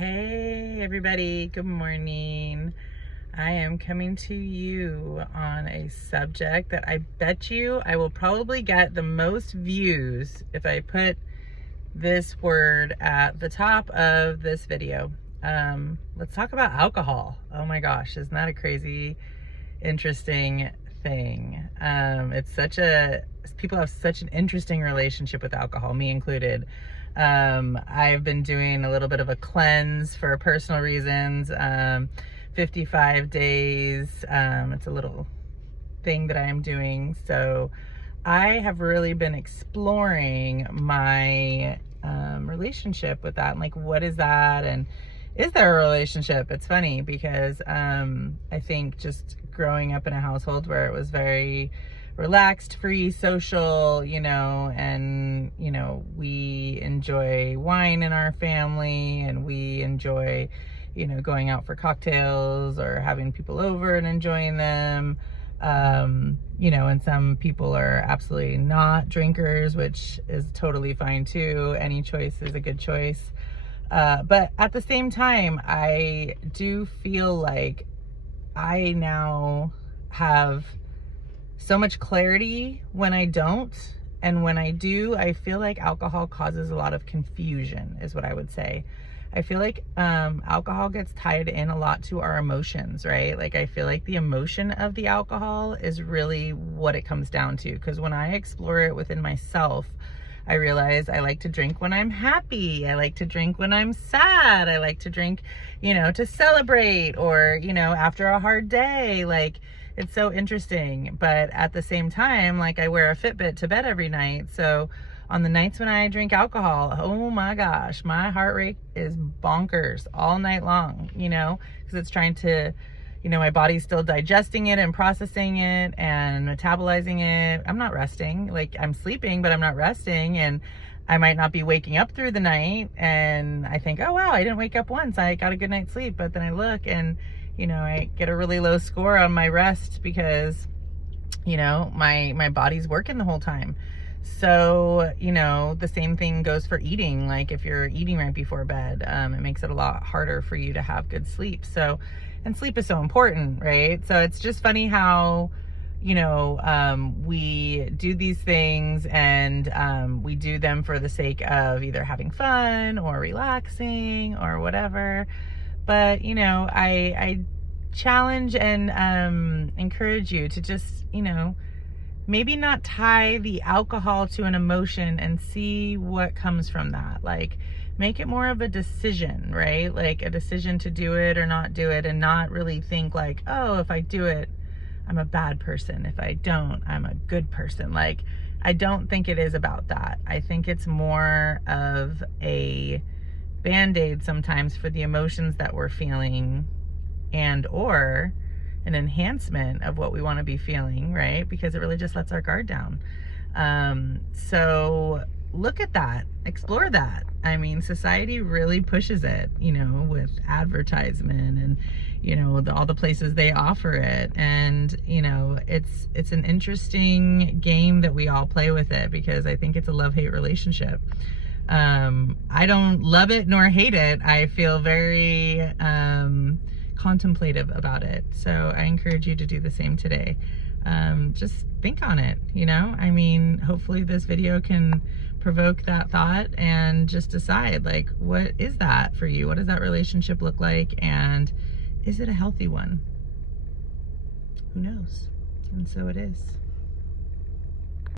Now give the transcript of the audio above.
Hey everybody, good morning. I am coming to you on a subject that I bet you I will probably get the most views if I put this word at the top of this video. Let's talk about alcohol. Oh my gosh, isn't that a crazy, interesting thing? People have such an interesting relationship with alcohol, me included. I've been doing a little bit of a cleanse for personal reasons, 55 days. It's a little thing that I'm doing. So I have really been exploring my relationship with that. And like, what is that? And is there a relationship? It's funny because I think just growing up in a household where it was very relaxed, free, social, and, we enjoy wine in our family, and we enjoy, going out for cocktails or having people over and enjoying them. And some people are absolutely not drinkers, which is totally fine too. Any choice is a good choice. But at the same time, I do feel like I now have so much clarity when I don't. And when I do, I feel like alcohol causes a lot of confusion, is what I would say. I feel like alcohol gets tied in a lot to our emotions, right? Like, I feel like the emotion of the alcohol is really what it comes down to. Because when I explore it within myself, I realize I like to drink when I'm happy. I like to drink when I'm sad. I like to drink, to celebrate, or, after a hard day. Like, it's so interesting. But at the same time, like, I wear a Fitbit to bed every night. So on the nights when I drink alcohol, oh my gosh, my heart rate is bonkers all night long, because it's trying to, my body's still digesting it and processing it and metabolizing it. I'm not resting. Like, I'm sleeping, but I'm not resting. And I might not be waking up through the night. And I think, oh wow, I didn't wake up once. I got a good night's sleep. But then I look and, I get a really low score on my rest because, my body's working the whole time. So, the same thing goes for eating. Like, if you're eating right before bed, it makes it a lot harder for you to have good sleep. So, and sleep is so important, right? So it's just funny how, we do these things and we do them for the sake of either having fun or relaxing or whatever. But, I challenge and encourage you to just, maybe not tie the alcohol to an emotion and see what comes from that. Like, make it more of a decision, right? Like a decision to do it or not do it, and not really think like, oh, if I do it, I'm a bad person. If I don't, I'm a good person. Like, I don't think it is about that. I think it's more of a Band-Aid sometimes for the emotions that we're feeling, and or an enhancement of what we want to be feeling, right? Because it really just lets our guard down. So look at that, explore that. I mean, society really pushes it, with advertisement and, all the places they offer it. And, it's an interesting game that we all play with it, because I think it's a love-hate relationship. I don't love it nor hate it. I feel very contemplative about it. So I encourage you to do the same today. Just think on it, I mean, hopefully this video can provoke that thought and just decide, like, what is that for you? What does that relationship look like? And is it a healthy one? Who knows? And so it is.